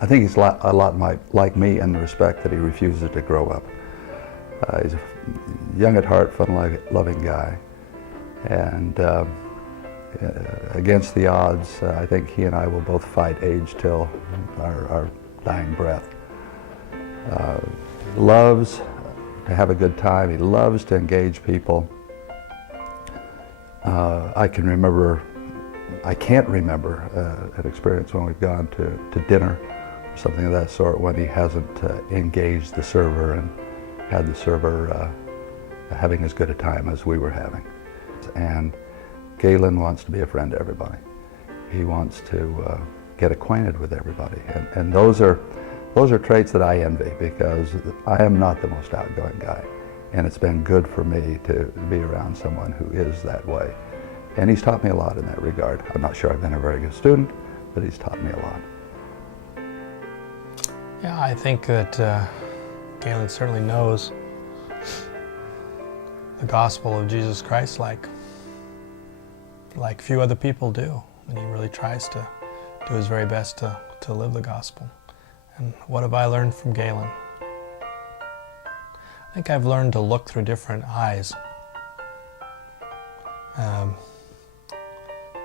I think he's a lot like me in the respect that he refuses to grow up. He's a young at heart, fun-loving guy. And against the odds, I think he and I will both fight age till our dying breath. Loves to have a good time. He loves to engage people. I can't remember an experience when we've gone to dinner or something of that sort when he hasn't engaged the server and had the server having as good a time as we were having. And Gaylon wants to be a friend to everybody. He wants to get acquainted with everybody, and those are traits that I envy, because I am not the most outgoing guy, and it's been good for me to be around someone who is that way. And he's taught me a lot in that regard. I'm not sure I've been a very good student, but he's taught me a lot. Yeah, I think that Gaylon certainly knows the gospel of Jesus Christ like few other people do, and he really tries to do his very best to live the gospel. And what have I learned from Gaylon? I think I've learned to look through different eyes.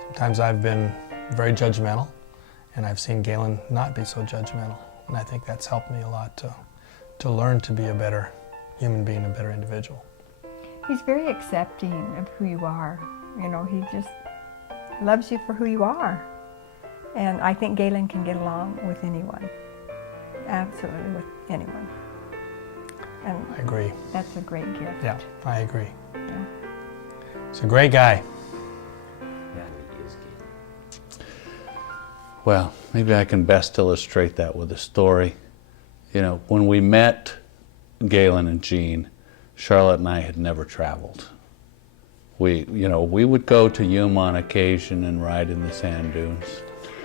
Sometimes I've been very judgmental, and I've seen Gaylon not be so judgmental, and I think that's helped me a lot to learn to be a better human being, a better individual. He's very accepting of who you are. You know, he just loves you for who you are. And I think Gaylon can get along with anyone. Absolutely with anyone. And I agree. That's a great gift. Yeah, I agree. Yeah. He's a great guy. Yeah, he is Gaylon. Well, maybe I can best illustrate that with a story. You know, when we met Gaylon and Jean, Charlotte and I had never traveled. We would go to Yuma on occasion and ride in the sand dunes.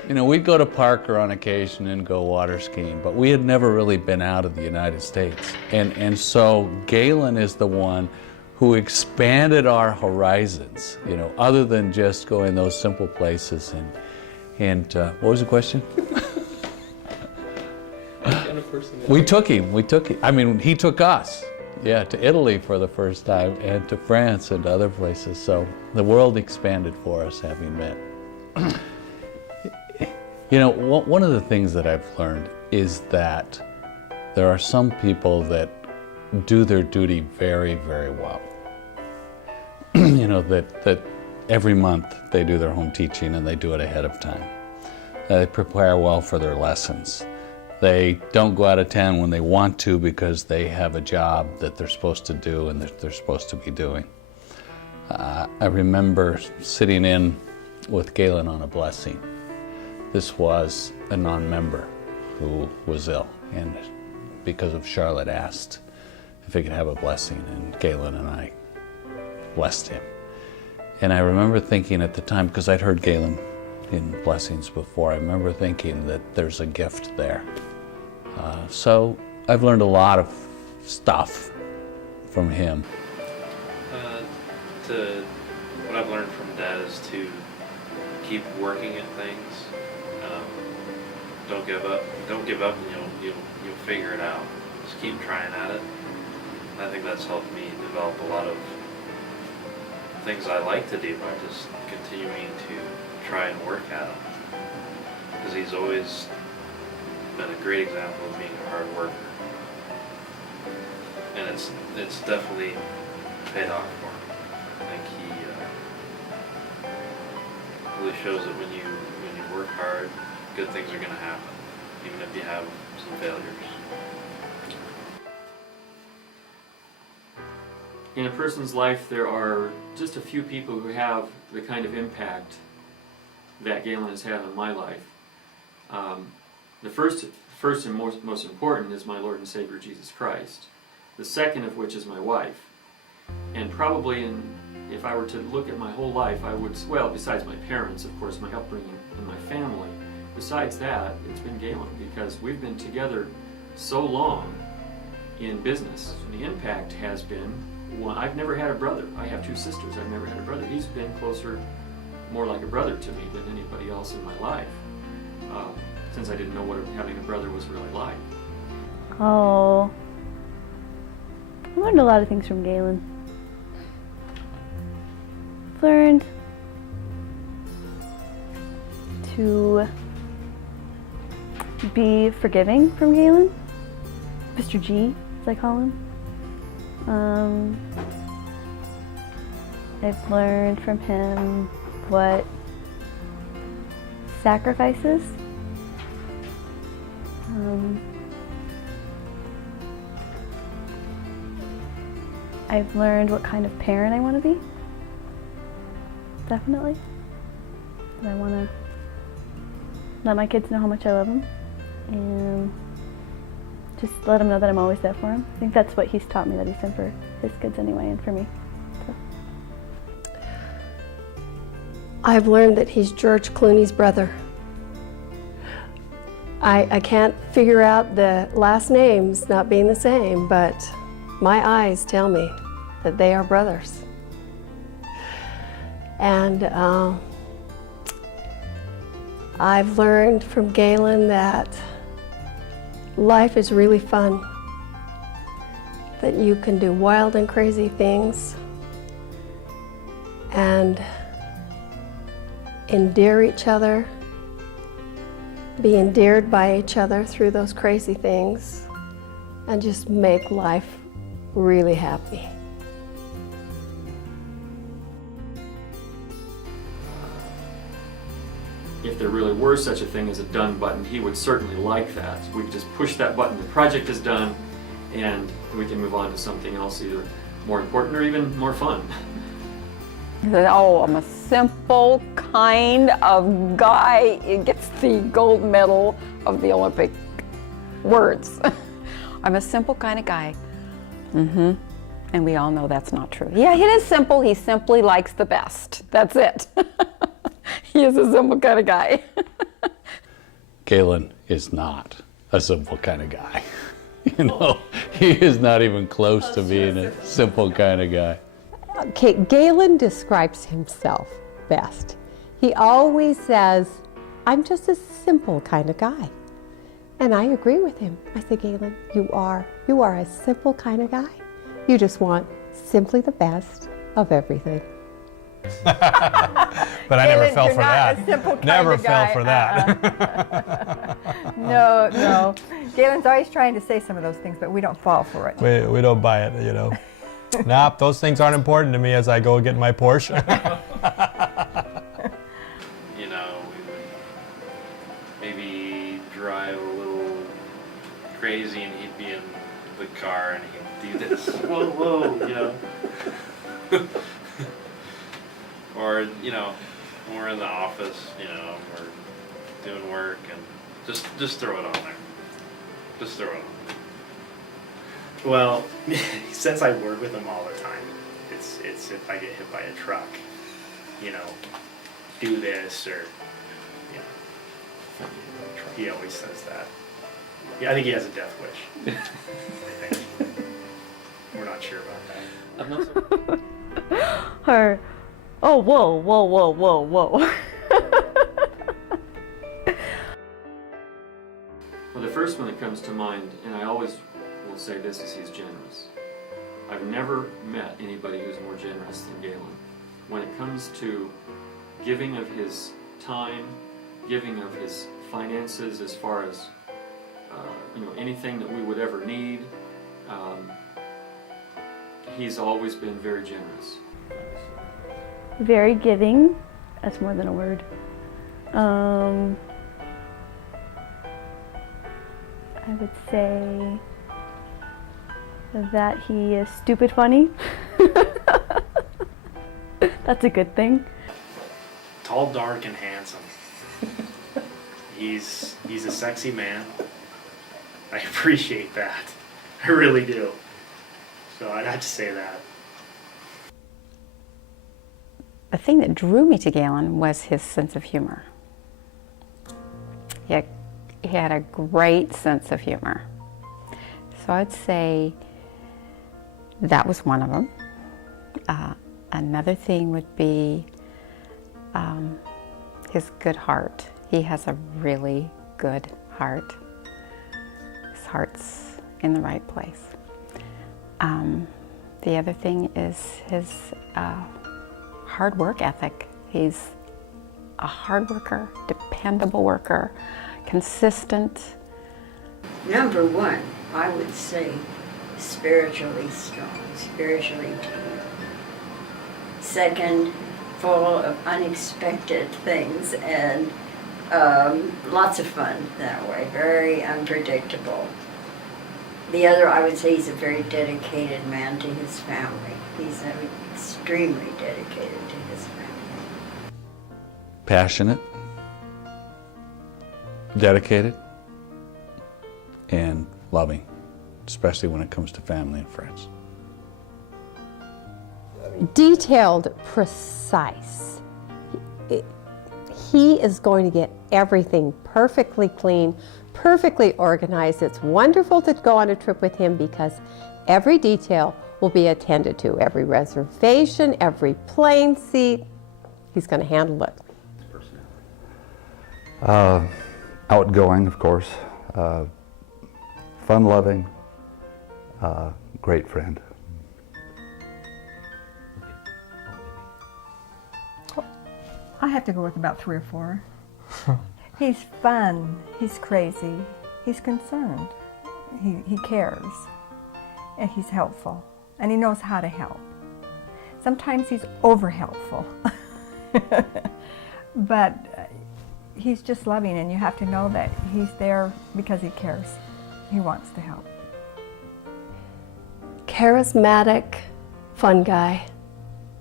You know, we'd go to Parker on occasion and go water skiing, but we had never really been out of the United States. And so Gaylon is the one who expanded our horizons, you know, other than just going those simple places. And what was the question? We took him. I mean, he took us. Yeah, to Italy for the first time, and to France and other places. So the world expanded for us having met. You know, one of the things that I've learned is that there are some people that do their duty very, very well. You know, that every month they do their home teaching and they do it ahead of time. They prepare well for their lessons. They don't go out of town when they want to because they have a job that they're supposed to do and that they're supposed to be doing. I remember sitting in with Gaylon on a blessing. This was a non-member who was ill, and because of Charlotte asked if he could have a blessing, and Gaylon and I blessed him. And I remember thinking at the time, because I'd heard Gaylon in blessings before, I remember thinking that there's a gift there. So I've learned a lot of stuff from him. What I've learned from Dad is to keep working at things. Don't give up. Don't give up, and you'll figure it out. Just keep trying at it. And I think that's helped me develop a lot of things I like to do by just continuing to try and work at them. Because he's always been a great example of being a hard worker. And it's definitely paid off for him. I think he really shows that when you work hard, good things are going to happen, even if you have some failures. In a person's life, there are just a few people who have the kind of impact that Gaylon has had on my life. The first and most important is my Lord and Savior Jesus Christ. The second of which is my wife. And probably if I were to look at my whole life, I would, well, besides my parents, of course, my upbringing and my family, besides that, it's been Gaylon, because we've been together so long in business. And the impact has been one. I've never had a brother. I have two sisters. I've never had a brother. He's been closer, more like a brother to me than anybody else in my life. since I didn't know what having a brother was really like. Oh, I learned a lot of things from Gaylon. Learned to be forgiving from Gaylon, Mr. G, as I call him. I've learned from him what sacrifice is. I've learned what kind of parent I want to be. Definitely. And I want to let my kids know how much I love them and just let them know that I'm always there for them. I think that's what he's taught me, that he's done for his kids anyway and for me. So. I've learned that he's George Clooney's brother. I can't figure out the last names not being the same, but my eyes tell me that they are brothers. And I've learned from Gaylon that life is really fun, that you can do wild and crazy things and endear each other, be endeared by each other through those crazy things, and just make life really happy. If there really were such a thing as a done button, he would certainly like that. We could just push that button, the project is done, and we can move on to something else, either more important or even more fun. Oh, I'm a simple kind of guy. He gets the gold medal of the Olympic words. I'm a simple kind of guy. And we all know that's not true. Yeah, he is simple. He simply likes the best. That's it. He is a simple kind of guy. Gaylon is not a simple kind of guy. You know, he is not even close to being a simple kind of guy. Okay, Gaylon describes himself best. He always says, I'm just a simple kind of guy. And I agree with him. I say, Gaylon, you are a simple kind of guy. You just want simply the best of everything. But I never Gaylon, fell you're for not that. a simple kind Never of fell guy. for that. No. Gaylon's always trying to say some of those things, but we don't fall for it. We don't buy it, you know. Nope, those things aren't important to me as I go get in my Porsche. You know, we would maybe drive a little crazy and he'd be in the car and he'd do this, whoa, you know. Or, you know, when we're in the office, you know, we're doing work and just throw it on there. Just throw it on. Well, since I work with him all the time, it's if I get hit by a truck, you know, do this or, you know, he always says that. Yeah, I think he has a death wish. I think. We're not sure about that. Or, oh, whoa. Well, the first one that comes to mind, and I always will say this, is he's generous. I've never met anybody who's more generous than Gaylon. When it comes to giving of his time, giving of his finances, as far as you know, anything that we would ever need, he's always been very generous. Very giving. That's more than a word. I would say that he is stupid funny. That's a good thing. Tall, dark, and handsome. He's a sexy man. I appreciate that. I really do. So I'd have to say that. The thing that drew me to Gaylon was his sense of humor. He had a great sense of humor. So I'd say that was one of them. Another thing would be his good heart. He has a really good heart. His heart's in the right place. The other thing is his hard work ethic. He's a hard worker, dependable worker, consistent. Number one, I would say spiritually strong, spiritually deep. Second, full of unexpected things and lots of fun that way, very unpredictable. The other, I would say he's a very dedicated man to his family. He's extremely dedicated to his family. Passionate, dedicated, and loving, especially when it comes to family and friends. Detailed, precise. He is going to get everything perfectly clean, perfectly organized. It's wonderful to go on a trip with him because every detail will be attended to. Every reservation, every plane seat, he's going to handle it. Outgoing, of course, fun-loving, great friend. I have to go with about 3 or 4. He's fun, he's crazy, he's concerned, he cares, and he's helpful, and he knows how to help. Sometimes he's over-helpful, but he's just loving, and you have to know that he's there because he cares. He wants to help. Charismatic, fun guy.